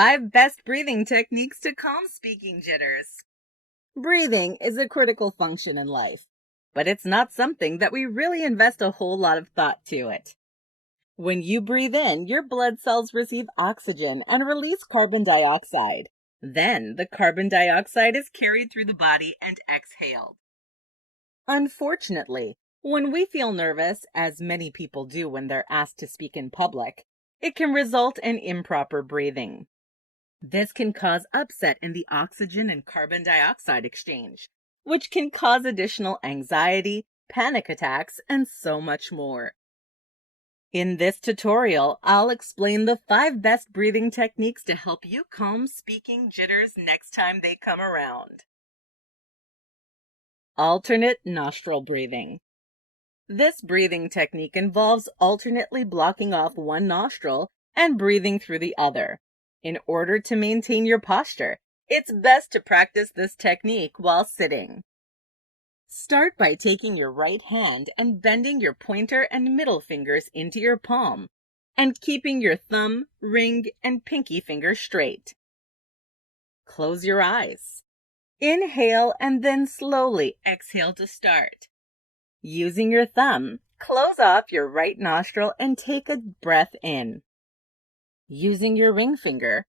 5 best breathing techniques to calm speaking jitters. Breathing is a critical function in life, but it's not something that we really invest a whole lot of thought to it. When you breathe in, your blood cells receive oxygen and release carbon dioxide. Then the carbon dioxide is carried through the body and exhaled. Unfortunately, when we feel nervous, as many people do when they're asked to speak in public, it can result in improper breathing. This can cause upset in the oxygen and carbon dioxide exchange, which can cause additional anxiety, panic attacks, and so much more. In this tutorial, I'll explain the 5 best breathing techniques to help you calm speaking jitters next time they come around. Alternate nostril breathing. This breathing technique involves alternately blocking off one nostril and breathing through the other. In order to maintain your posture, it's best to practice this technique while sitting. Start by taking your right hand and bending your pointer and middle fingers into your palm, and keeping your thumb, ring, and pinky finger straight. Close your eyes. Inhale and then slowly exhale to start. Using your thumb, close off your right nostril and take a breath in. Using your ring finger,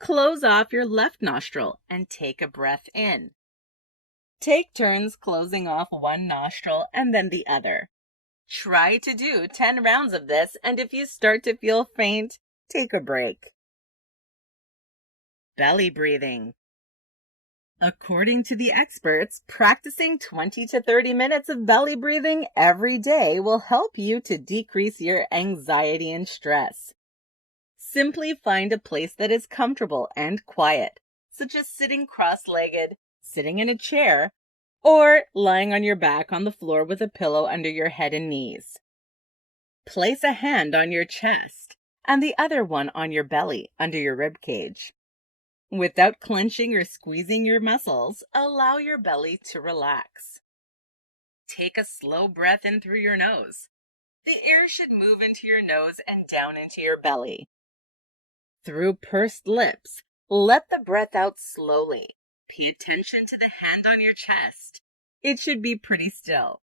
close off your left nostril and take a breath in. Take turns closing off one nostril and then the other. Try to do 10 rounds of this, and if you start to feel faint, take a break. Belly breathing. According to the experts, practicing 20 to 30 minutes of belly breathing every day will help you to decrease your anxiety and stress. Simply find a place that is comfortable and quiet, such as sitting cross-legged, sitting in a chair, or lying on your back on the floor with a pillow under your head and knees. Place a hand on your chest and the other one on your belly under your rib cage. Without clenching or squeezing your muscles, allow your belly to relax. Take a slow breath in through your nose. The air should move into your nose and down into your belly. Through pursed lips, let the breath out slowly. Pay attention to the hand on your chest. It should be pretty still.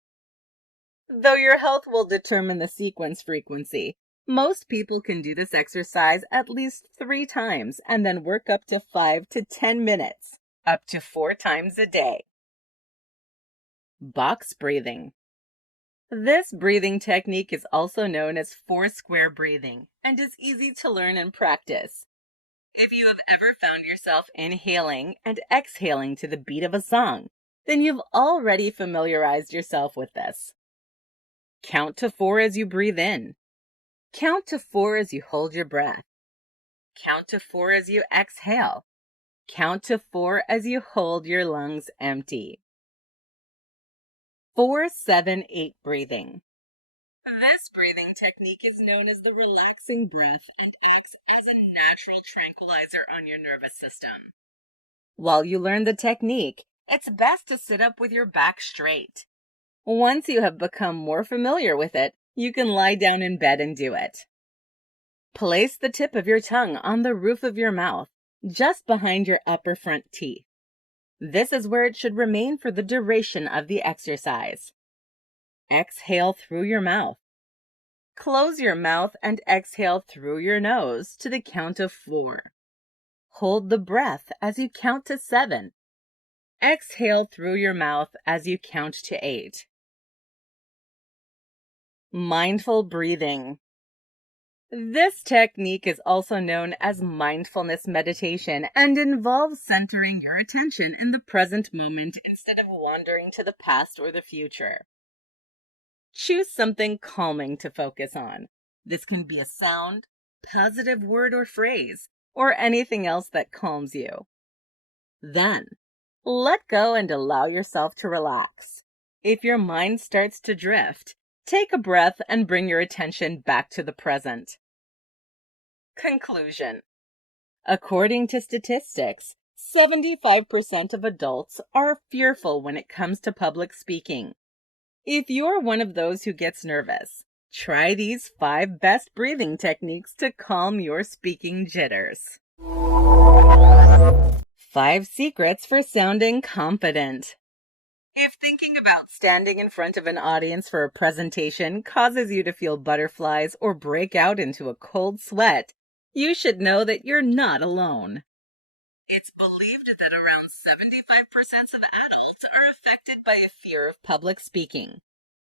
Though your health will determine the sequence frequency, most people can do this exercise at least 3 times and then work up to 5 to 10 minutes, up to 4 times a day. Box breathing. This breathing technique is also known as 4-square breathing and is easy to learn and practice. If you have ever found yourself inhaling and exhaling to the beat of a song, then you've already familiarized yourself with this. Count to 4 as you breathe in. Count to 4 as you hold your breath. Count to 4 as you exhale. Count to 4 as you hold your lungs empty. 4-7-8 breathing. This breathing technique is known as the relaxing breath and acts as a natural tranquilizer on your nervous system. While you learn the technique, it's best to sit up with your back straight. Once you have become more familiar with it, you can lie down in bed and do it. Place the tip of your tongue on the roof of your mouth, just behind your upper front teeth. This is where it should remain for the duration of the exercise. Exhale through your mouth. Close your mouth and exhale through your nose to the count of 4. Hold the breath as you count to 7. Exhale through your mouth as you count to 8. Mindful breathing. This technique is also known as mindfulness meditation and involves centering your attention in the present moment instead of wandering to the past or the future. Choose something calming to focus on. This can be a sound, positive word or phrase, or anything else that calms you. Then, let go and allow yourself to relax. If your mind starts to drift, take a breath and bring your attention back to the present. Conclusion. According to statistics, 75% of adults are fearful when it comes to public speaking. If you're one of those who gets nervous, try these 5 best breathing techniques to calm your speaking jitters. 5 secrets for sounding confident. If thinking about standing in front of an audience for a presentation causes you to feel butterflies or break out into a cold sweat, you should know that you're not alone. It's believed that around 75% of adults are affected by a fear of public speaking.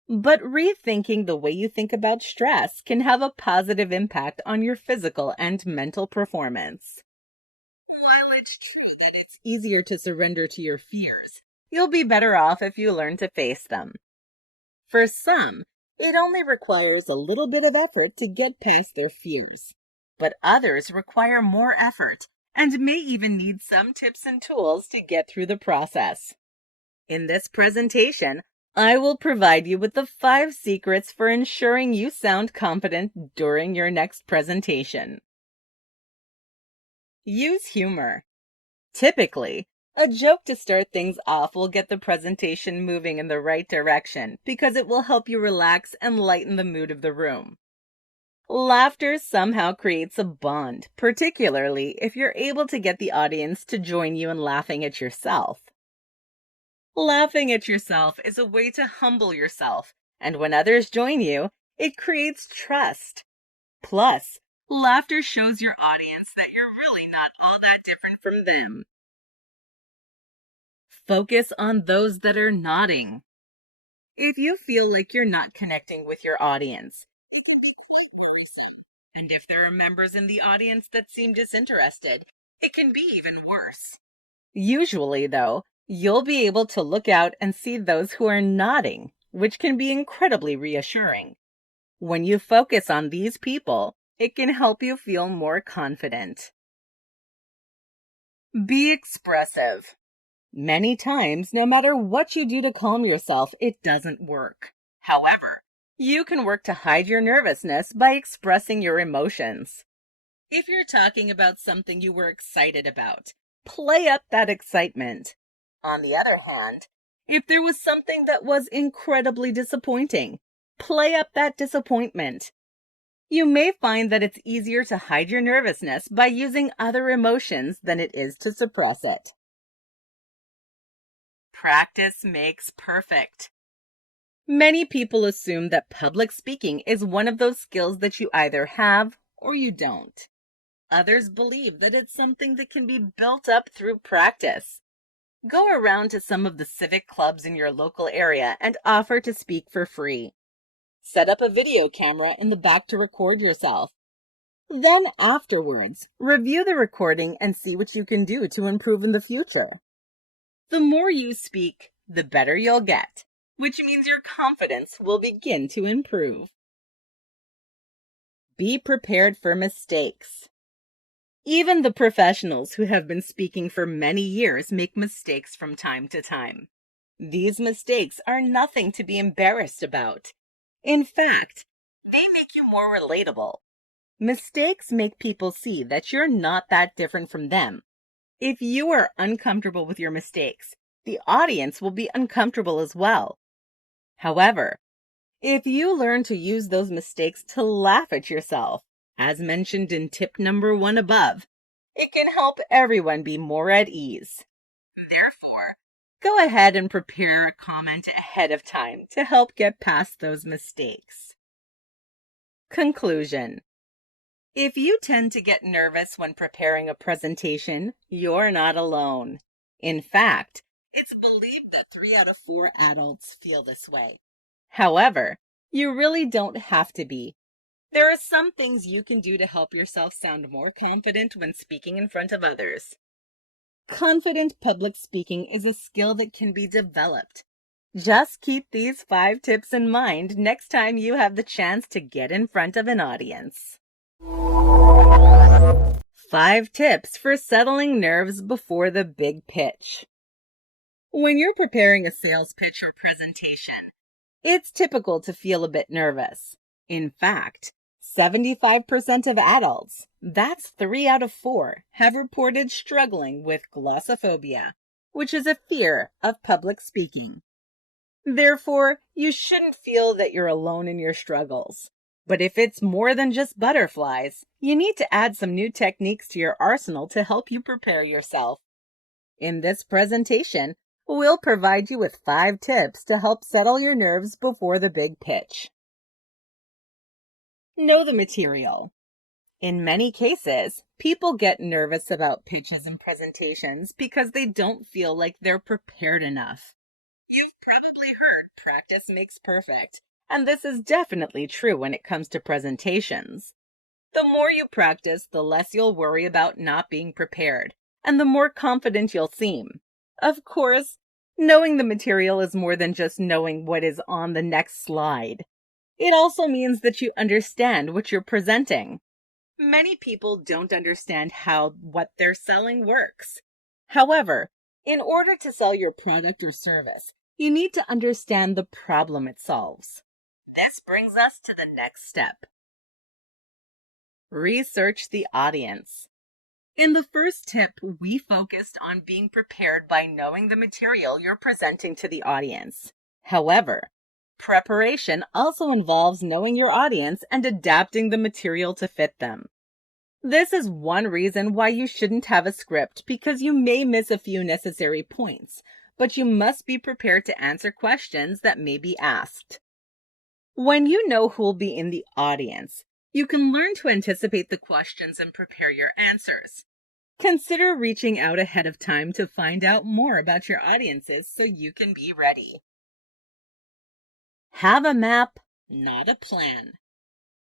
But rethinking the way you think about stress can have a positive impact on your physical and mental performance. While it's true that it's easier to surrender to your fears, you'll be better off if you learn to face them. For some, it only requires a little bit of effort to get past their fears, but others require more effort and may even need some tips and tools to get through the process. In this presentation, I will provide you with the 5 secrets for ensuring you sound confident during your next presentation. Use humor. Typically, a joke to start things off will get the presentation moving in the right direction because it will help you relax and lighten the mood of the room. Laughter somehow creates a bond, particularly if you're able to get the audience to join you in laughing at yourself. Laughing at yourself is a way to humble yourself, and when others join you, it creates trust. Plus, laughter shows your audience that you're really not all that different from them. Focus on those that are nodding. If you feel like you're not connecting with your audience, and if there are members in the audience that seem disinterested, it can be even worse. Usually, though, you'll be able to look out and see those who are nodding, which can be incredibly reassuring. When you focus on these people, it can help you feel more confident. Be expressive. Many times, no matter what you do to calm yourself, it doesn't work. However, you can work to hide your nervousness by expressing your emotions. If you're talking about something you were excited about, play up that excitement. On the other hand, if there was something that was incredibly disappointing, play up that disappointment. You may find that it's easier to hide your nervousness by using other emotions than it is to suppress it. Practice makes perfect. Many people assume that public speaking is one of those skills that you either have or you don't. Others believe that it's something that can be built up through practice. Go around to some of the civic clubs in your local area and offer to speak for free. Set up a video camera in the back to record yourself. Then afterwards, review the recording and see what you can do to improve in the future. The more you speak, the better you'll get, which means your confidence will begin to improve. Be prepared for mistakes. Even the professionals who have been speaking for many years make mistakes from time to time. These mistakes are nothing to be embarrassed about. In fact, they make you more relatable. Mistakes make people see that you're not that different from them. If you are uncomfortable with your mistakes, the audience will be uncomfortable as well. However, if you learn to use those mistakes to laugh at yourself, as mentioned in tip number 1 above, it can help everyone be more at ease. Therefore, go ahead and prepare a comment ahead of time to help get past those mistakes. Conclusion. If you tend to get nervous when preparing a presentation, you're not alone. In fact, it's believed that 3 out of 4 adults feel this way. However, you really don't have to be. There are some things you can do to help yourself sound more confident when speaking in front of others. Confident public speaking is a skill that can be developed. Just keep these 5 tips in mind next time you have the chance to get in front of an audience. 5 tips for settling nerves before the big pitch. When you're preparing a sales pitch or presentation, it's typical to feel a bit nervous. In fact, 75% of adults, that's 3 out of 4, have reported struggling with glossophobia, which is a fear of public speaking. Therefore, you shouldn't feel that you're alone in your struggles. But if it's more than just butterflies, you need to add some new techniques to your arsenal to help you prepare yourself. In this presentation, we'll provide you with 5 tips to help settle your nerves before the big pitch. Know the material. In many cases, people get nervous about pitches and presentations because they don't feel like they're prepared enough. You've probably heard practice makes perfect, and this is definitely true when it comes to presentations. The more you practice, the less you'll worry about not being prepared, and the more confident you'll seem. Of course, knowing the material is more than just knowing what is on the next slide. It also means that you understand what you're presenting. Many people don't understand how what they're selling works. However, in order to sell your product or service, you need to understand the problem it solves. This brings us to the next step. Research the audience. In the first tip, we focused on being prepared by knowing the material you're presenting to the audience. However, preparation also involves knowing your audience and adapting the material to fit them. This is one reason why you shouldn't have a script, because you may miss a few necessary points, but you must be prepared to answer questions that may be asked. When you know who'll be in the audience, you can learn to anticipate the questions and prepare your answers. Consider reaching out ahead of time to find out more about your audiences so you can be ready. Have a map, not a plan.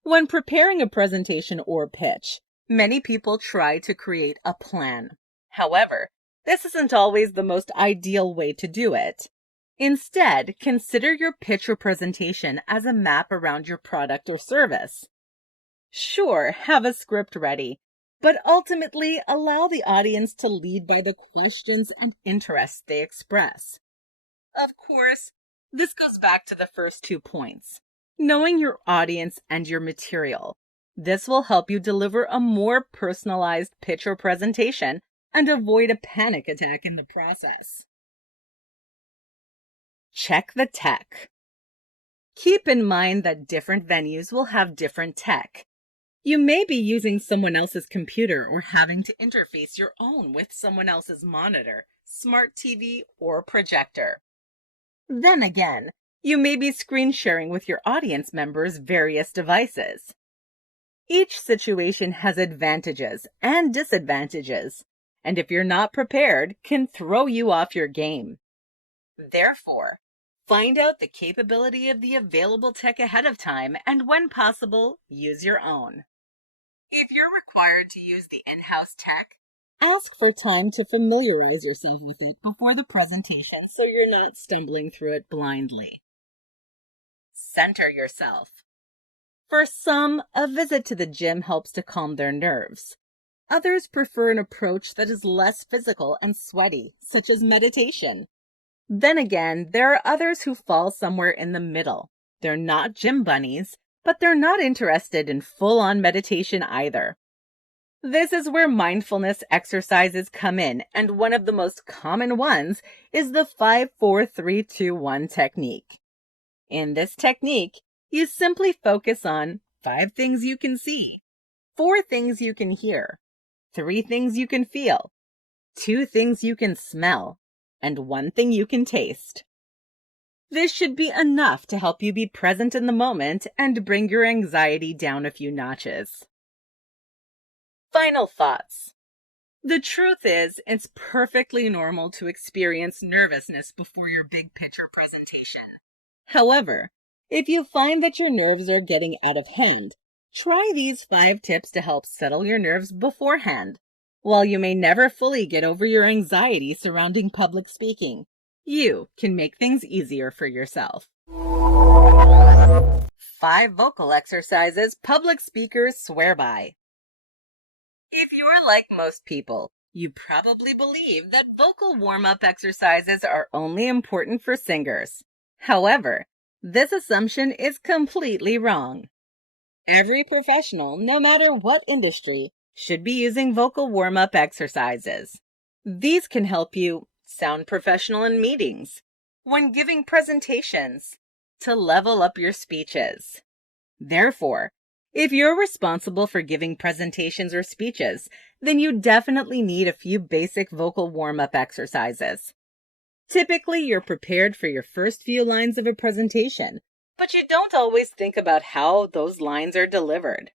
When preparing a presentation or pitch, many people try to create a plan. However, this isn't always the most ideal way to do it. Instead, consider your pitch or presentation as a map around your product or service. Sure, have a script ready, but ultimately allow the audience to lead by the questions and interests they express. Of course, this goes back to the first 2 points. Knowing your audience and your material. This will help you deliver a more personalized pitch or presentation and avoid a panic attack in the process. Check the tech. Keep in mind that different venues will have different tech. You may be using someone else's computer or having to interface your own with someone else's monitor, smart TV, or projector. Then again, you may be screen sharing with your audience members' various devices. Each situation has advantages and disadvantages, and if you're not prepared, can throw you off your game. Therefore, find out the capability of the available tech ahead of time, and when possible, use your own. If you're required to use the in-house tech, ask for time to familiarize yourself with it before the presentation so you're not stumbling through it blindly. Center yourself. For some, a visit to the gym helps to calm their nerves. Others prefer an approach that is less physical and sweaty, such as meditation. Then again, there are others who fall somewhere in the middle. They're not gym bunnies, but they're not interested in full-on meditation either. This is where mindfulness exercises come in, and one of the most common ones is the 5-4-3-2-1 technique. In this technique, you simply focus on 5 things you can see, 4 things you can hear, 3 things you can feel, 2 things you can smell, and 1 thing you can taste. This should be enough to help you be present in the moment and bring your anxiety down a few notches. Final thoughts. The truth is, it's perfectly normal to experience nervousness before your big pitch or presentation. However, if you find that your nerves are getting out of hand, try these 5 tips to help settle your nerves beforehand. While you may never fully get over your anxiety surrounding public speaking, you can make things easier for yourself. 5 vocal exercises public speakers swear by. If you're like most people, you probably believe that vocal warm-up exercises are only important for singers. However, this assumption is completely wrong. Every professional, no matter what industry, should be using vocal warm-up exercises. These can help you sound professional in meetings, when giving presentations, to level up your speeches. Therefore, if you're responsible for giving presentations or speeches, then you definitely need a few basic vocal warm-up exercises. Typically, you're prepared for your first few lines of a presentation, but you don't always think about how those lines are delivered.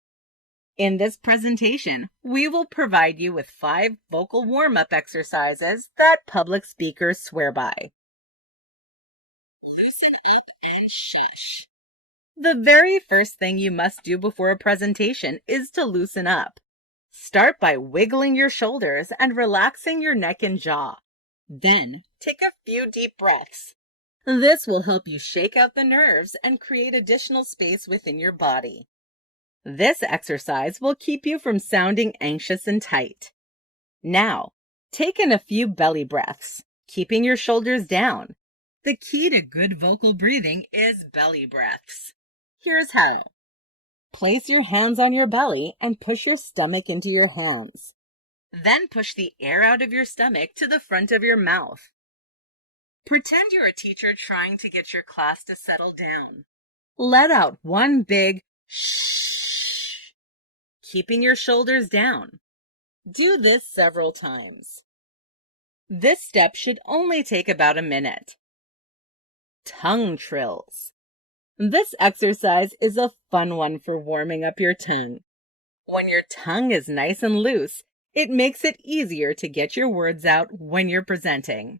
In this presentation, we will provide you with 5 vocal warm-up exercises that public speakers swear by. Loosen up and shush. The very first thing you must do before a presentation is to loosen up. Start by wiggling your shoulders and relaxing your neck and jaw. Then, take a few deep breaths. This will help you shake out the nerves and create additional space within your body. This exercise will keep you from sounding anxious and tight. Now, take in a few belly breaths, keeping your shoulders down. The key to good vocal breathing is belly breaths. Here's how. Place your hands on your belly and push your stomach into your hands. Then push the air out of your stomach to the front of your mouth. Pretend you're a teacher trying to get your class to settle down. Let out one big shh, keeping your shoulders down. Do this several times. This step should only take about a minute. Tongue trills. This exercise is a fun one for warming up your tongue. When your tongue is nice and loose, it makes it easier to get your words out when you're presenting.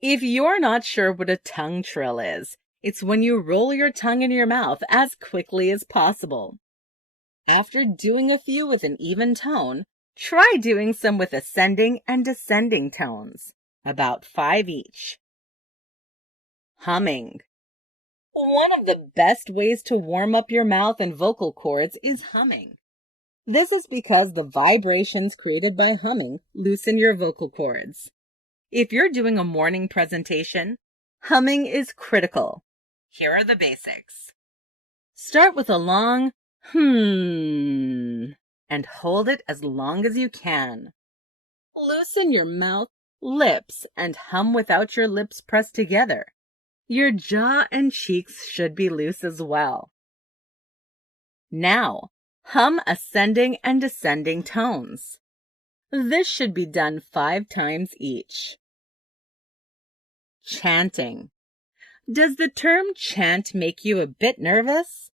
If you're not sure what a tongue trill is, it's when you roll your tongue in your mouth as quickly as possible. After doing a few with an even tone, try doing some with ascending and descending tones, about 5 each. Humming. One of the best ways to warm up your mouth and vocal cords is humming. This is because the vibrations created by humming loosen your vocal cords. If you're doing a morning presentation, humming is critical. Here are the basics. Start with a long and hold it as long as you can. Loosen your mouth, lips, and hum without your lips pressed together. Your jaw and cheeks should be loose as well. Now, hum ascending and descending tones. This should be done 5 times each. Chanting. Does the term chant make you a bit nervous?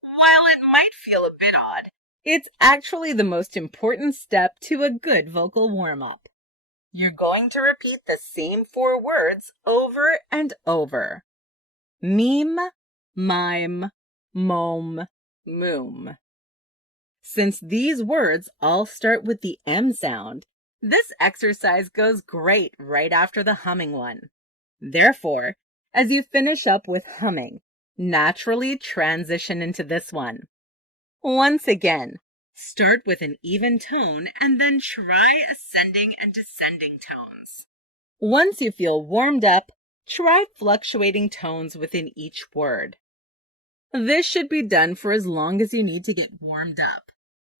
While it might feel a bit odd, it's actually the most important step to a good vocal warm-up. You're going to repeat the same 4 words over and over. Meme, mime, mome, moom. Since these words all start with the M sound, this exercise goes great right after the humming one. Therefore, as you finish up with humming, naturally transition into this one. Once again, start with an even tone and then try ascending and descending tones. Once you feel warmed up, try fluctuating tones within each word. This should be done for as long as you need to get warmed up.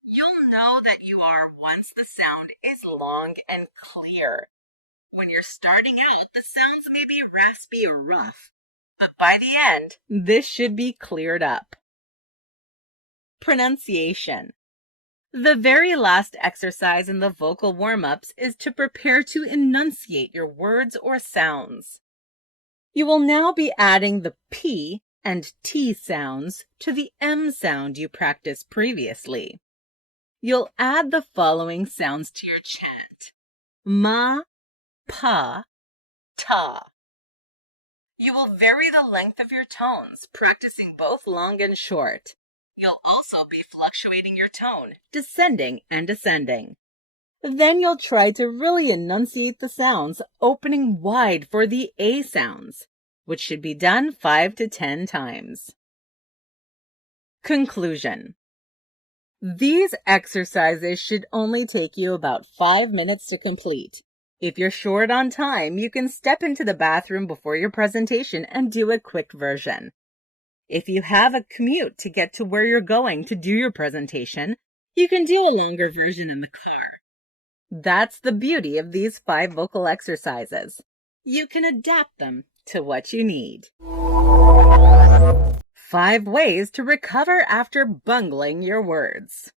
You'll know that you are once the sound is long and clear. When you're starting out, the sounds may be raspy or rough, but by the end, this should be cleared up. Pronunciation. The very last exercise in the vocal warm-ups is to prepare to enunciate your words or sounds. You will now be adding the P and T sounds to the M sound you practiced previously. You'll add the following sounds to your chant. Ma, pa, ta. You will vary the length of your tones, practicing both long and short. You'll also be fluctuating your tone, descending and ascending. Then you'll try to really enunciate the sounds, opening wide for the A sounds, which should be done 5 to 10 times. Conclusion. These exercises should only take you about 5 minutes to complete. If you're short on time, you can step into the bathroom before your presentation and do a quick version. If you have a commute to get to where you're going to do your presentation, you can do a longer version in the car. That's the beauty of these 5 vocal exercises. You can adapt them to what you need. 5 ways to recover after bungling your words.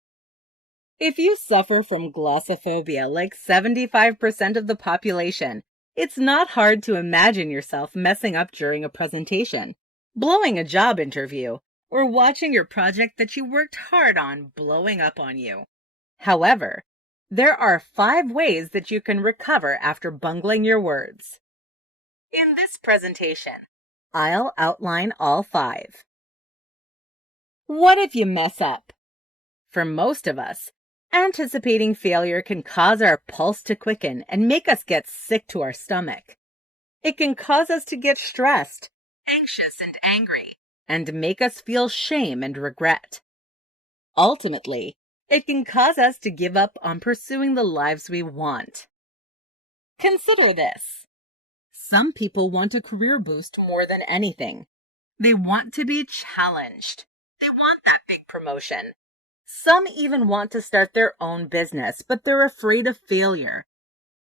If you suffer from glossophobia like 75% of the population, it's not hard to imagine yourself messing up during a presentation, blowing a job interview, or watching your project that you worked hard on blowing up on you. However, there are 5 ways that you can recover after bungling your words. In this presentation, I'll outline all 5. What if you mess up? For most of us, anticipating failure can cause our pulse to quicken and make us get sick to our stomach. It can cause us to get stressed, anxious, and angry, and make us feel shame and regret. Ultimately, it can cause us to give up on pursuing the lives we want. Consider this. Some people want a career boost more than anything. They want to be challenged. They want that big promotion. Some even want to start their own business, but they're afraid of failure.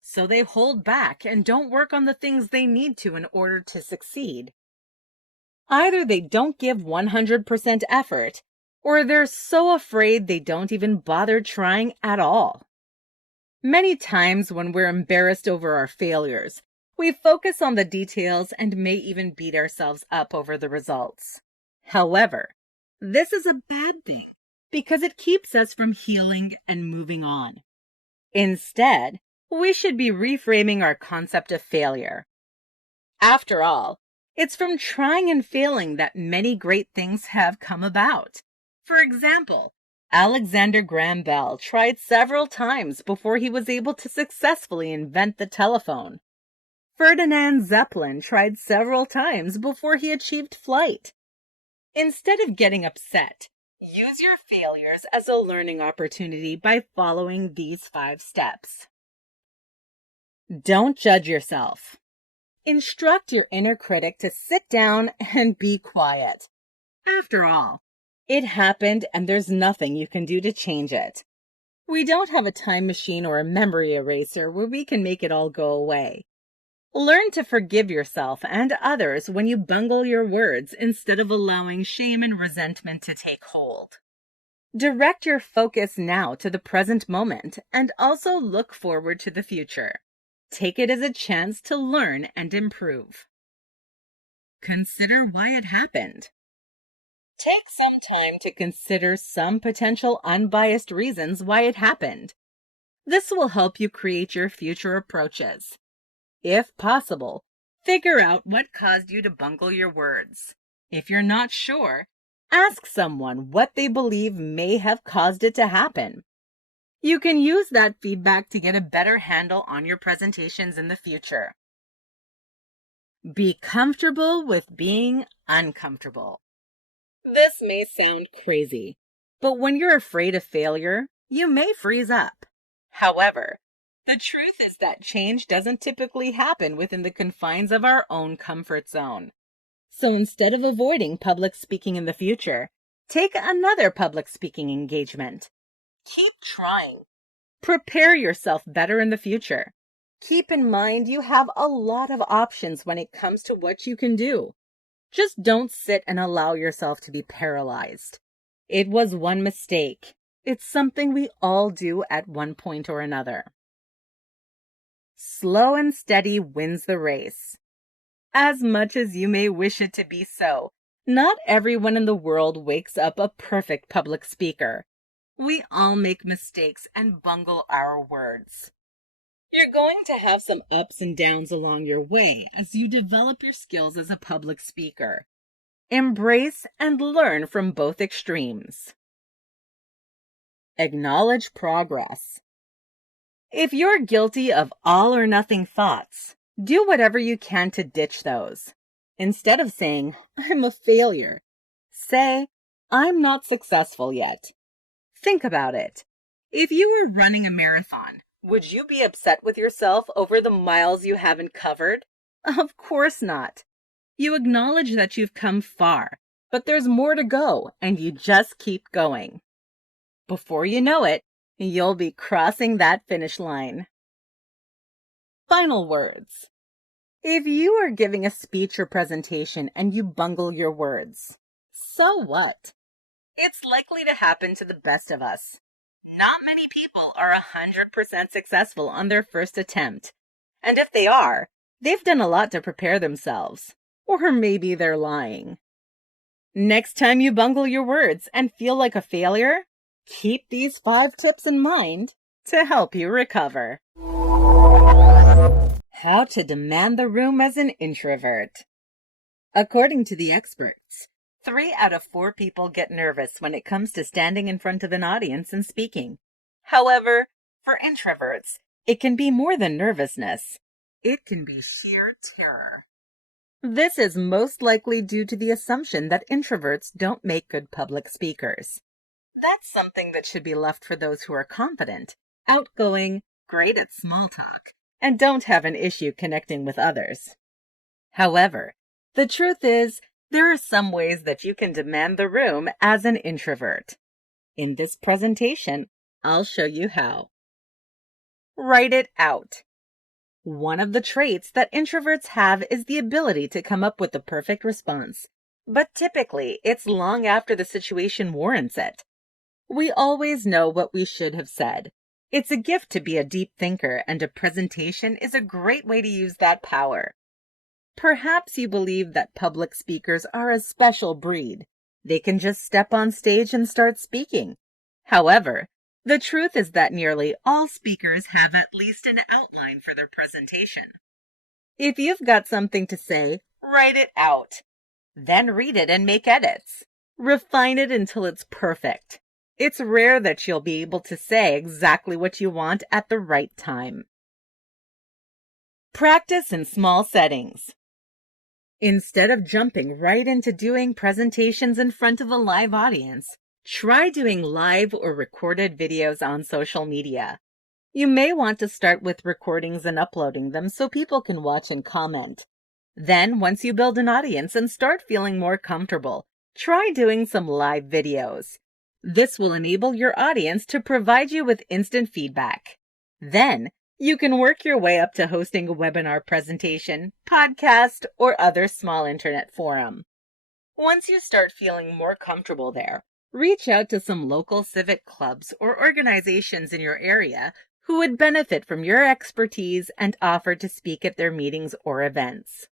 So they hold back and don't work on the things they need to in order to succeed. Either they don't give 100% effort, or they're so afraid they don't even bother trying at all. Many times when we're embarrassed over our failures, we focus on the details and may even beat ourselves up over the results. However, this is a bad thing because it keeps us from healing and moving on. Instead, we should be reframing our concept of failure. After all, it's from trying and failing that many great things have come about. For example, Alexander Graham Bell tried several times before he was able to successfully invent the telephone. Ferdinand Zeppelin tried several times before he achieved flight. Instead of getting upset, use your failures as a learning opportunity by following these 5 steps. Don't judge yourself. Instruct your inner critic to sit down and be quiet. After all, it happened and there's nothing you can do to change it. We don't have a time machine or a memory eraser where we can make it all go away. Learn to forgive yourself and others when you bungle your words instead of allowing shame and resentment to take hold. Direct your focus now to the present moment and also look forward to the future. Take it as a chance to learn and improve. Consider why it happened. Take some time to consider some potential unbiased reasons why it happened. This will help you create your future approaches. If possible, figure out what caused you to bungle your words. If you're not sure, ask someone what they believe may have caused it to happen. You can use that feedback to get a better handle on your presentations in the future. Be comfortable with being uncomfortable. This may sound crazy, but when you're afraid of failure, you may freeze up. However, the truth is that change doesn't typically happen within the confines of our own comfort zone. So instead of avoiding public speaking in the future, take another public speaking engagement. Keep trying. Prepare yourself better in the future. Keep in mind you have a lot of options when it comes to what you can do. Just don't sit and allow yourself to be paralyzed. It was one mistake. It's something we all do at one point or another. Slow and steady wins the race. As much as you may wish it to be so, not everyone in the world wakes up a perfect public speaker. We all make mistakes and bungle our words. You're going to have some ups and downs along your way as you develop your skills as a public speaker. Embrace and learn from both extremes. Acknowledge progress. If you're guilty of all or nothing thoughts, do whatever you can to ditch those. Instead of saying, "I'm a failure," say, "I'm not successful yet." Think about it. If you were running a marathon, would you be upset with yourself over the miles you haven't covered? Of course not. You acknowledge that you've come far, but there's more to go, and you just keep going. Before you know it, you'll be crossing that finish line. Final words. If you are giving a speech or presentation and you bungle your words, So what? It's likely to happen to the best of us. Not many people are 100% successful on their first attempt. And if they are, they've done a lot to prepare themselves. Or maybe they're lying. Next time you bungle your words and feel like a failure, keep these 5 tips in mind to help you recover. How to demand the room as an introvert. According to the experts, 3 out of 4 people get nervous when it comes to standing in front of an audience and speaking. However, for introverts, it can be more than nervousness. It can be sheer terror. This is most likely due to the assumption that introverts don't make good public speakers. That's something that should be left for those who are confident, outgoing, great at small talk, and don't have an issue connecting with others. However, the truth is, there are some ways that you can demand the room as an introvert. In this presentation, I'll show you how. Write it out. One of the traits that introverts have is the ability to come up with the perfect response, but typically it's long after the situation warrants it. We always know what we should have said. It's a gift to be a deep thinker, and a presentation is a great way to use that power. Perhaps you believe that public speakers are a special breed. They can just step on stage and start speaking. However, the truth is that nearly all speakers have at least an outline for their presentation. If you've got something to say, write it out. Then read it and make edits. Refine it until it's perfect. It's rare that you'll be able to say exactly what you want at the right time. Practice in small settings. Instead of jumping right into doing presentations in front of a live audience, try doing live or recorded videos on social media. You may want to start with recordings and uploading them so people can watch and comment. Then, once you build an audience and start feeling more comfortable, try doing some live videos. This will enable your audience to provide you with instant feedback. Then, you can work your way up to hosting a webinar presentation, podcast, or other small internet forum. Once you start feeling more comfortable there, reach out to some local civic clubs or organizations in your area who would benefit from your expertise and offer to speak at their meetings or events.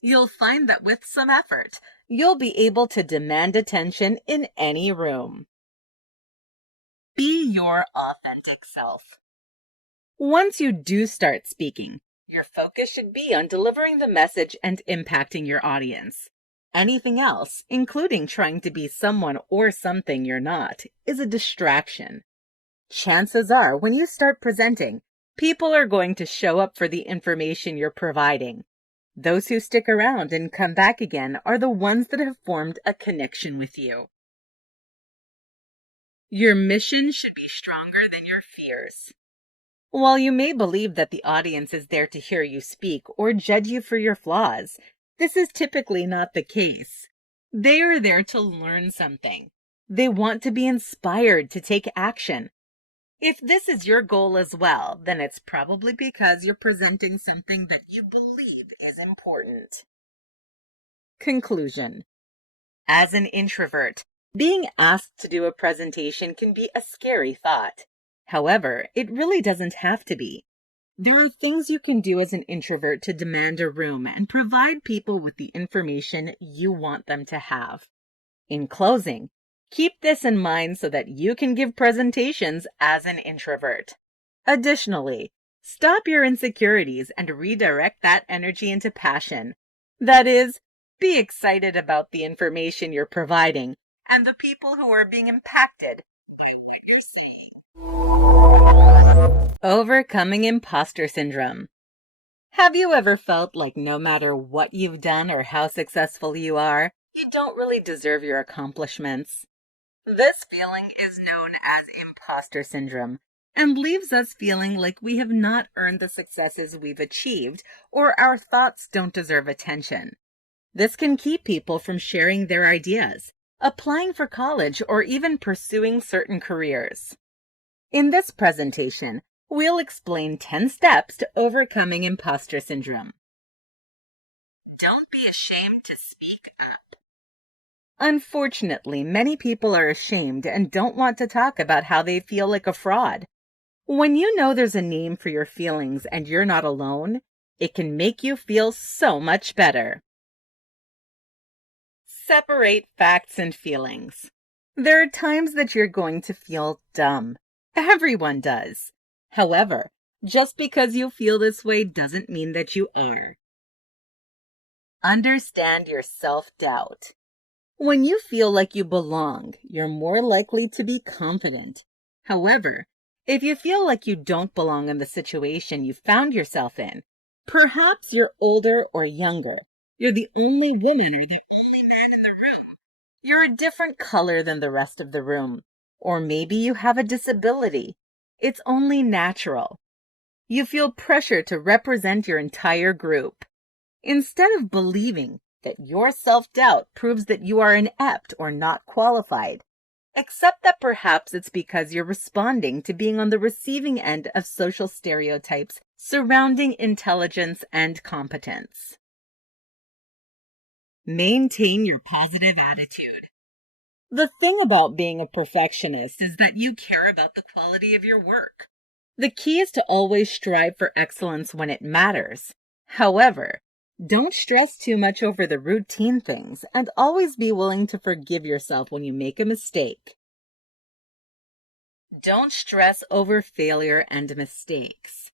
You'll find that with some effort, you'll be able to demand attention in any room. Be your authentic self. Once you do start speaking, your focus should be on delivering the message and impacting your audience. Anything else, including trying to be someone or something you're not, is a distraction. Chances are, when you start presenting, people are going to show up for the information you're providing. Those who stick around and come back again are the ones that have formed a connection with you. Your mission should be stronger than your fears. While you may believe that the audience is there to hear you speak or judge you for your flaws, this is typically not the case. They are there to learn something. They want to be inspired to take action. If this is your goal as well, then it's probably because you're presenting something that you believe is important. Conclusion. As an introvert, being asked to do a presentation can be a scary thought. However, it really doesn't have to be. There are things you can do as an introvert to demand a room and provide people with the information you want them to have. In closing, keep this in mind so that you can give presentations as an introvert. Additionally, stop your insecurities and redirect that energy into passion. That is, be excited about the information you're providing and the people who are being impacted by what you're saying. Overcoming imposter syndrome. Have you ever felt like no matter what you've done or how successful you are, you don't really deserve your accomplishments? This feeling is known as imposter syndrome and leaves us feeling like we have not earned the successes we've achieved or our thoughts don't deserve attention. This can keep people from sharing their ideas, applying for college, or even pursuing certain careers. In this presentation, we'll explain 10 steps to overcoming imposter syndrome. Don't be ashamed to speak up. Unfortunately, many people are ashamed and don't want to talk about how they feel like a fraud. When you know there's a name for your feelings and you're not alone, it can make you feel so much better. Separate facts and feelings. There are times that you're going to feel dumb. Everyone does. However, just because you feel this way doesn't mean that you are. Understand your self-doubt. When you feel like you belong, you're more likely to be confident. However, if you feel like you don't belong in the situation you found yourself in, perhaps you're older or younger, you're the only woman or the only man in the room, you're a different color than the rest of the room, or maybe you have a disability. It's only natural. You feel pressure to represent your entire group. Instead of believing that your self-doubt proves that you are inept or not qualified, accept that perhaps it's because you're responding to being on the receiving end of social stereotypes surrounding intelligence and competence. Maintain your positive attitude. The thing about being a perfectionist is that you care about the quality of your work. The key is to always strive for excellence when it matters. However, don't stress too much over the routine things and always be willing to forgive yourself when you make a mistake. Don't stress over failure and mistakes.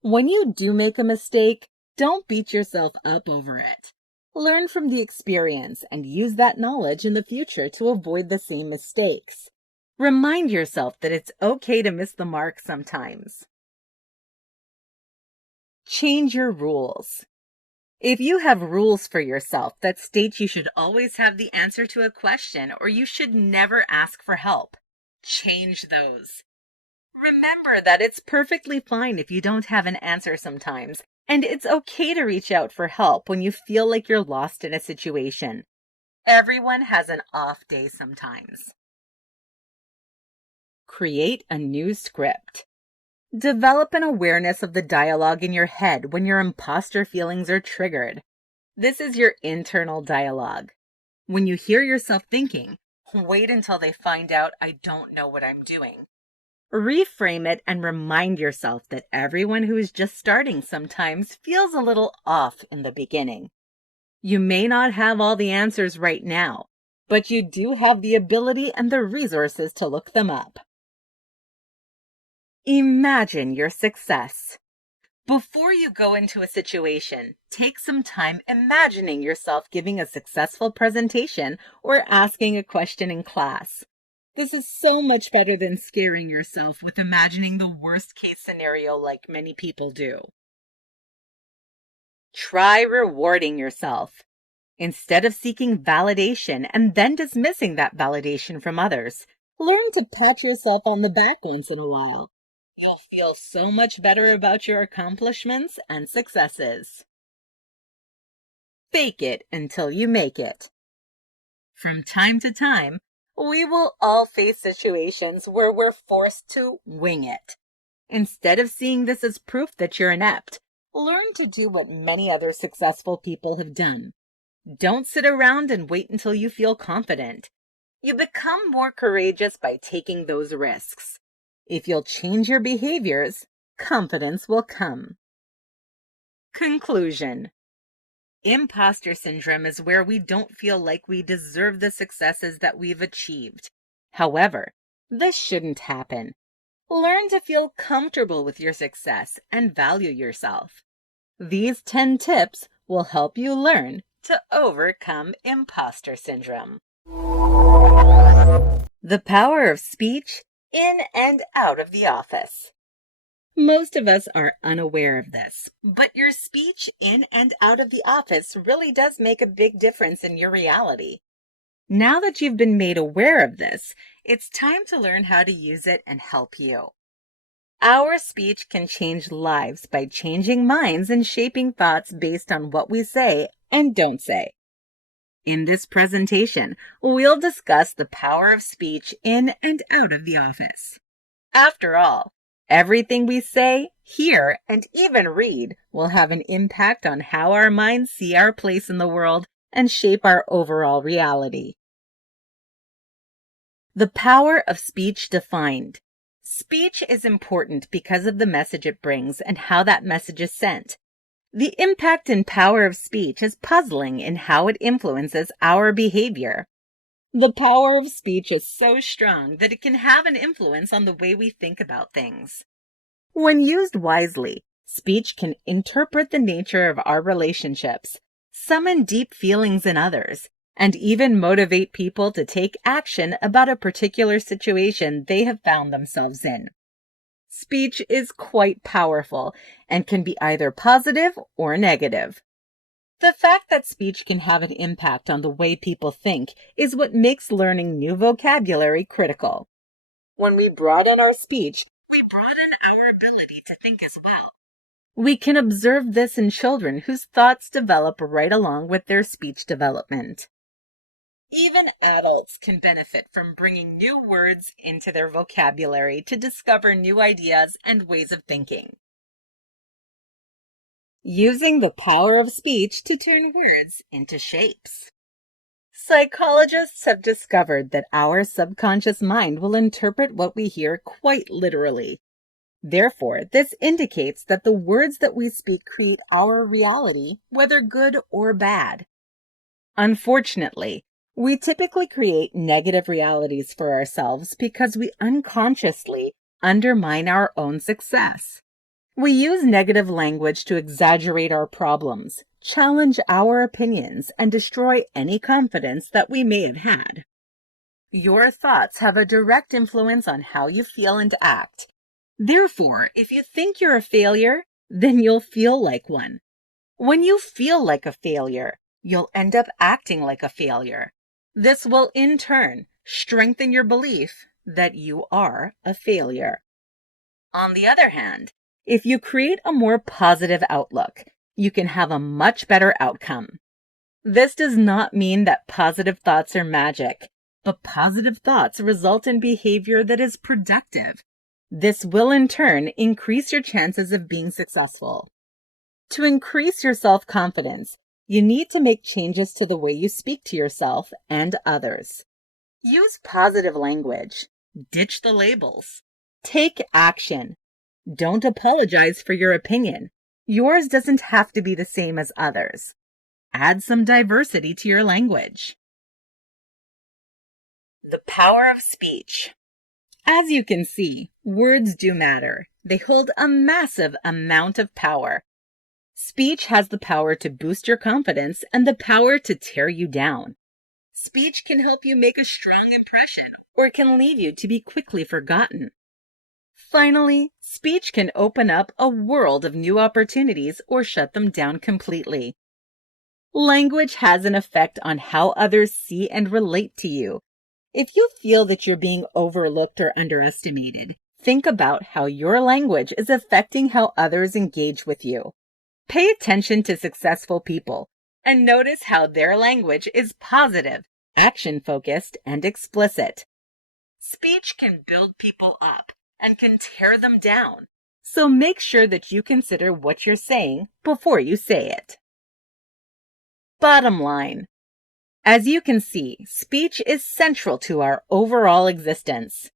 When you do make a mistake, don't beat yourself up over it. Learn from the experience and use that knowledge in the future to avoid the same mistakes. Remind yourself that it's okay to miss the mark sometimes. Change your rules. If you have rules for yourself that state you should always have the answer to a question or you should never ask for help, change those. Remember that it's perfectly fine if you don't have an answer sometimes, and it's okay to reach out for help when you feel like you're lost in a situation. Everyone has an off day sometimes. Create a new script. Develop an awareness of the dialogue in your head when your imposter feelings are triggered. This is your internal dialogue. When you hear yourself thinking, wait until they find out I don't know what I'm doing. Reframe it and remind yourself that everyone who is just starting sometimes feels a little off in the beginning. You may not have all the answers right now, but you do have the ability and the resources to look them up. Imagine your success. Before you go into a situation, take some time imagining yourself giving a successful presentation or asking a question in class. This is so much better than scaring yourself with imagining the worst case scenario like many people do. Try rewarding yourself. Instead of seeking validation and then dismissing that validation from others, learn to pat yourself on the back once in a while. You'll feel so much better about your accomplishments and successes. Fake it until you make it. From time to time, we will all face situations where we're forced to wing it. Instead of seeing this as proof that you're inept, learn to do what many other successful people have done. Don't sit around and wait until you feel confident. You become more courageous by taking those risks. If you'll change your behaviors, confidence will come. Conclusion. Imposter syndrome is where we don't feel like we deserve the successes that we've achieved. However, this shouldn't happen. Learn to feel comfortable with your success and value yourself. These 10 tips will help you learn to overcome imposter syndrome. The power of speech in and out of the office. Most of us are unaware of this, but your speech in and out of the office really does make a big difference in your reality. Now that you've been made aware of this, it's time to learn how to use it and help you. Our speech can change lives by changing minds and shaping thoughts based on what we say and don't say. In this presentation, we'll discuss the power of speech in and out of the office. After all, everything we say, hear, and even read will have an impact on how our minds see our place in the world and shape our overall reality. The power of speech defined. Speech is important because of the message it brings and how that message is sent. The impact and power of speech is puzzling in how it influences our behavior. The power of speech is so strong that it can have an influence on the way we think about things. When used wisely, speech can interpret the nature of our relationships, summon deep feelings in others, and even motivate people to take action about a particular situation they have found themselves in. Speech is quite powerful and can be either positive or negative. The fact that speech can have an impact on the way people think is what makes learning new vocabulary critical. When we broaden our speech, we broaden our ability to think as well. We can observe this in children whose thoughts develop right along with their speech development. Even adults can benefit from bringing new words into their vocabulary to discover new ideas and ways of thinking. Using the power of speech to turn words into shapes. Psychologists have discovered that our subconscious mind will interpret what we hear quite literally. Therefore, this indicates that the words that we speak create our reality, whether good or bad. Unfortunately, we typically create negative realities for ourselves because we unconsciously undermine our own success. We use negative language to exaggerate our problems, challenge our opinions, and destroy any confidence that we may have had. Your thoughts have a direct influence on how you feel and act. Therefore, if you think you're a failure, then you'll feel like one. When you feel like a failure, you'll end up acting like a failure. This will, in turn, strengthen your belief that you are a failure. On the other hand, if you create a more positive outlook, you can have a much better outcome. This does not mean that positive thoughts are magic, but positive thoughts result in behavior that is productive. This will, in turn, increase your chances of being successful. To increase your self-confidence, you need to make changes to the way you speak to yourself and others. Use positive language. Ditch the labels. Take action. Don't apologize for your opinion. Yours doesn't have to be the same as others. Add some diversity to your language. The power of speech. As you can see, words do matter. They hold a massive amount of power. Speech has the power to boost your confidence and the power to tear you down. Speech can help you make a strong impression, or it can leave you to be quickly forgotten. Finally, speech can open up a world of new opportunities or shut them down completely. Language has an effect on how others see and relate to you. If you feel that you're being overlooked or underestimated, think about how your language is affecting how others engage with you. Pay attention to successful people and notice how their language is positive, action-focused, and explicit. Speech can build people up and can tear them down, so make sure that you consider what you're saying before you say it. Bottom line. As you can see, speech is central to our overall existence.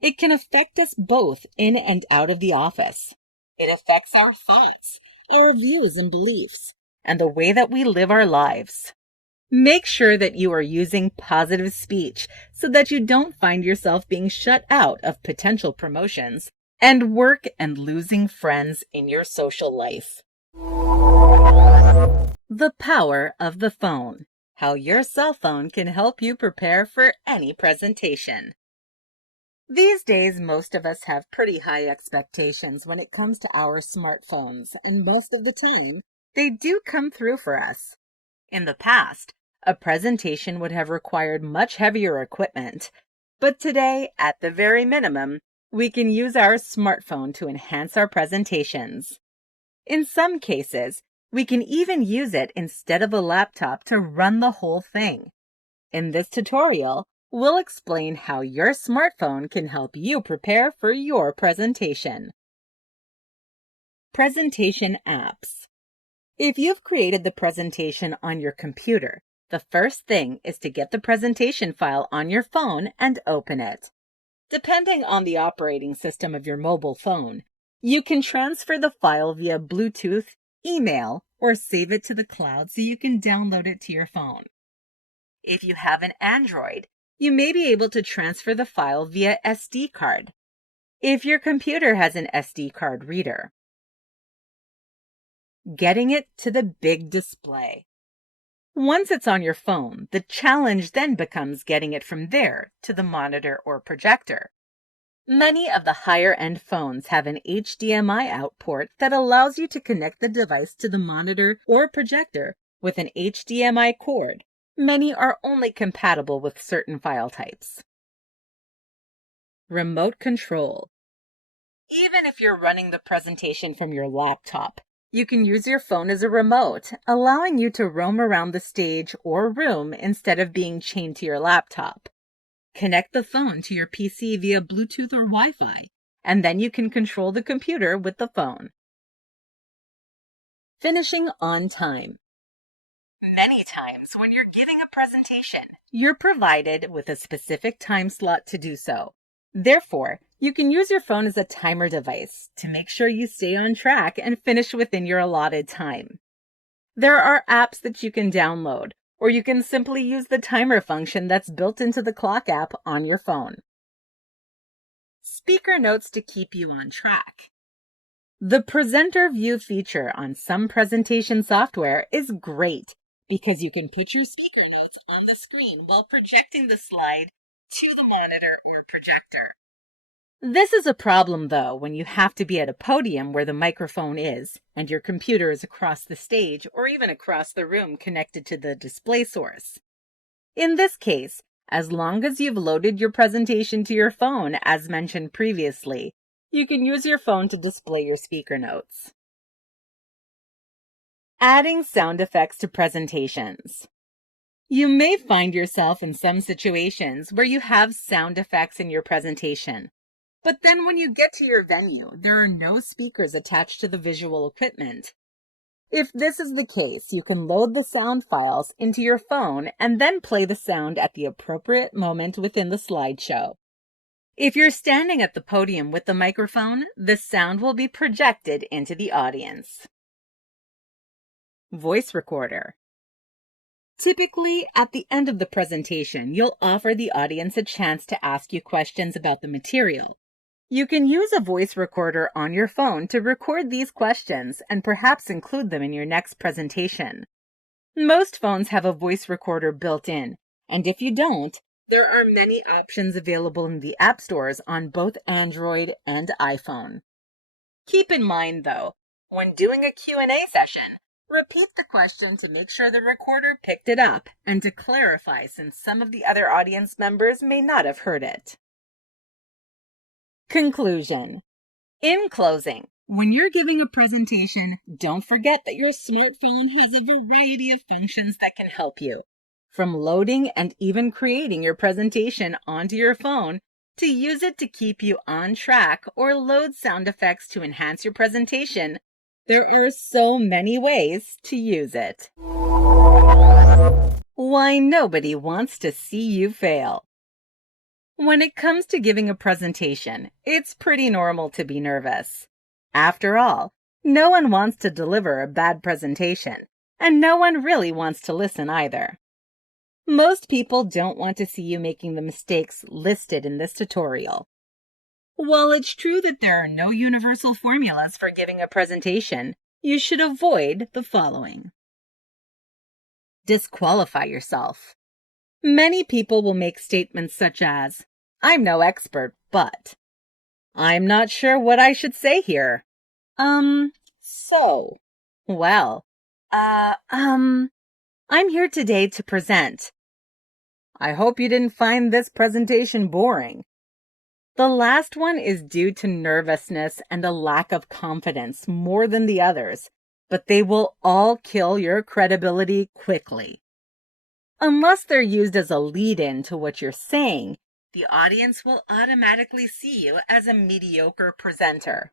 It can affect us both in and out of the office. It affects our thoughts, our views and beliefs, and the way that we live our lives. Make sure that you are using positive speech so that you don't find yourself being shut out of potential promotions and work and losing friends in your social life. The power of the phone. How your cell phone can help you prepare for any presentation. These days, most of us have pretty high expectations when it comes to our smartphones, and most of the time, they do come through for us. In the past, a presentation would have required much heavier equipment, but today, at the very minimum, we can use our smartphone to enhance our presentations. In some cases, we can even use it instead of a laptop to run the whole thing. In this tutorial, we'll explain how your smartphone can help you prepare for your presentation. Presentation apps. If you've created the presentation on your computer, The first thing is to get the presentation file on your phone and open it. Depending on the operating system of your mobile phone, you can transfer the file via Bluetooth, email, or save it to the cloud so you can download it to your phone. If you have an Android, you may be able to transfer the file via SD card, if your computer has an SD card reader. Getting it to the big display. Once it's on your phone, the challenge then becomes getting it from there to the monitor or projector. Many of the higher-end phones have an HDMI out port that allows you to connect the device to the monitor or projector with an HDMI cord. Many are only compatible with certain file types. Remote control. Even if you're running the presentation from your laptop, you can use your phone as a remote, allowing you to roam around the stage or room instead of being chained to your laptop. Connect the phone to your PC via Bluetooth or Wi-Fi, and then you can control the computer with the phone. Finishing on time. Many times when you're giving a presentation, you're provided with a specific time slot to do so. Therefore, you can use your phone as a timer device to make sure you stay on track and finish within your allotted time. There are apps that you can download, or you can simply use the timer function that's built into the clock app on your phone. Speaker notes to keep you on track. The presenter view feature on some presentation software is great because you can put your speaker notes on the screen while projecting the slide to the monitor or projector. This is a problem, though, when you have to be at a podium where the microphone is and your computer is across the stage or even across the room connected to the display source. In this case, as long as you've loaded your presentation to your phone, as mentioned previously, you can use your phone to display your speaker notes. Adding sound effects to presentations. You may find yourself in some situations where you have sound effects in your presentation. But then when you get to your venue, there are no speakers attached to the visual equipment. If this is the case, you can load the sound files into your phone and then play the sound at the appropriate moment within the slideshow. If you're standing at the podium with the microphone, the sound will be projected into the audience. Voice recorder. Typically, at the end of the presentation, you'll offer the audience a chance to ask you questions about the material. You can use a voice recorder on your phone to record these questions and perhaps include them in your next presentation. Most phones have a voice recorder built in, and if you don't, there are many options available in the app stores on both Android and iPhone. Keep in mind, though, when doing a Q&A session, repeat the question to make sure the recorder picked it up and to clarify since some of the other audience members may not have heard it. Conclusion. In closing, when you're giving a presentation, don't forget that your smartphone has a variety of functions that can help you. From loading and even creating your presentation onto your phone, to use it to keep you on track or load sound effects to enhance your presentation, there are so many ways to use it. Why nobody wants to see you fail. When it comes to giving a presentation, it's pretty normal to be nervous. After all, no one wants to deliver a bad presentation, and no one really wants to listen either. Most people don't want to see you making the mistakes listed in this tutorial. While it's true that there are no universal formulas for giving a presentation, you should avoid the following. Disqualify yourself. Many people will make statements such as, "I'm no expert, but," "I'm not sure what I should say here," "so," "well," "I'm here today to present," "I hope you didn't find this presentation boring." The last one is due to nervousness and a lack of confidence more than the others, but they will all kill your credibility quickly. Unless they're used as a lead-in to what you're saying, the audience will automatically see you as a mediocre presenter.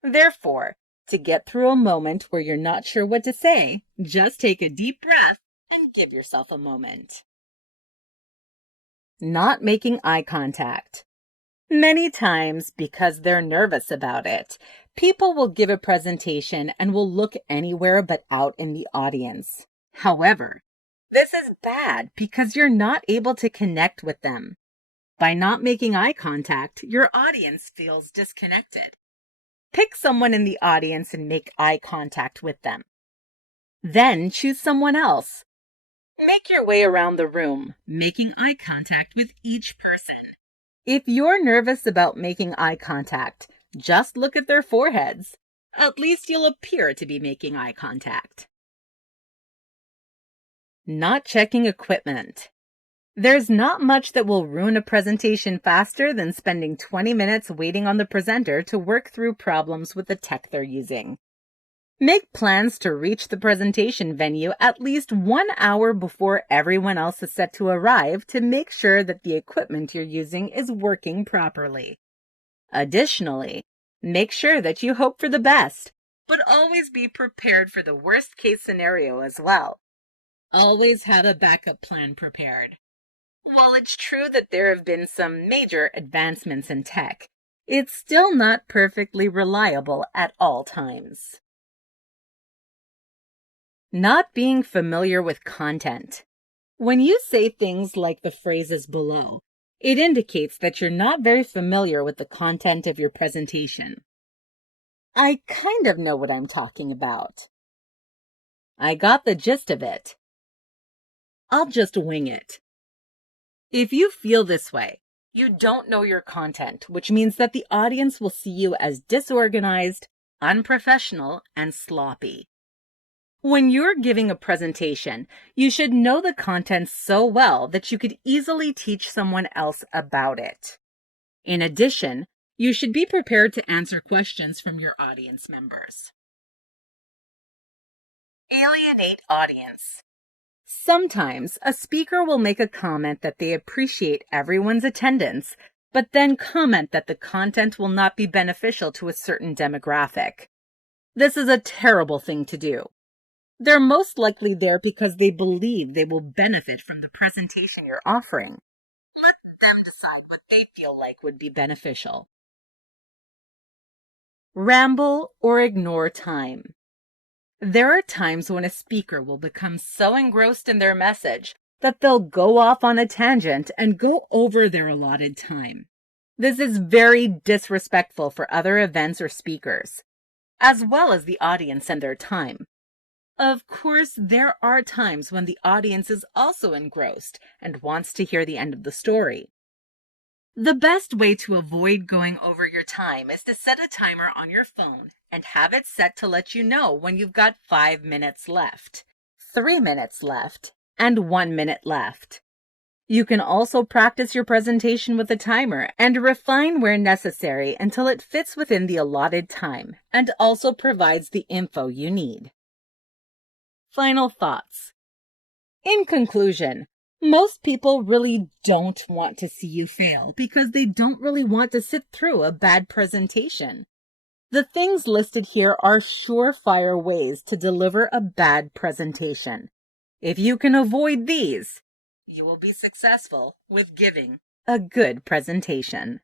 Therefore, to get through a moment where you're not sure what to say, just take a deep breath and give yourself a moment. Not making eye contact. Many times, because they're nervous about it, people will give a presentation and will look anywhere but out in the audience. However, this is bad because you're not able to connect with them. By not making eye contact, your audience feels disconnected. Pick someone in the audience and make eye contact with them. Then choose someone else. Make your way around the room, making eye contact with each person. If you're nervous about making eye contact, just look at their foreheads. At least you'll appear to be making eye contact. Not checking equipment. There's not much that will ruin a presentation faster than spending 20 minutes waiting on the presenter to work through problems with the tech they're using. Make plans to reach the presentation venue at least 1 hour before everyone else is set to arrive to make sure that the equipment you're using is working properly. Additionally, make sure that you hope for the best, but always be prepared for the worst case scenario as well. Always have a backup plan prepared. While it's true that there have been some major advancements in tech, it's still not perfectly reliable at all times. Not being familiar with content. When you say things like the phrases below, it indicates that you're not very familiar with the content of your presentation. I kind of know what I'm talking about. I got the gist of it. I'll just wing it. If you feel this way, you don't know your content, which means that the audience will see you as disorganized, unprofessional, and sloppy. When you're giving a presentation, you should know the content so well that you could easily teach someone else about it. In addition, you should be prepared to answer questions from your audience members. Alienate audience. Sometimes a speaker will make a comment that they appreciate everyone's attendance, but then comment that the content will not be beneficial to a certain demographic. This is a terrible thing to do. They're most likely there because they believe they will benefit from the presentation you're offering. Let them decide what they feel like would be beneficial. Ramble or ignore time. There are times when a speaker will become so engrossed in their message that they'll go off on a tangent and go over their allotted time. This is very disrespectful for other events or speakers, as well as the audience and their time. Of course, there are times when the audience is also engrossed and wants to hear the end of the story. The best way to avoid going over your time is to set a timer on your phone and have it set to let you know when you've got 5 minutes left, 3 minutes left, and 1 minute left. You can also practice your presentation with a timer and refine where necessary until it fits within the allotted time and also provides the info you need. Final thoughts. In conclusion, most people really don't want to see you fail because they don't really want to sit through a bad presentation. The things listed here are surefire ways to deliver a bad presentation. If you can avoid these, you will be successful with giving a good presentation.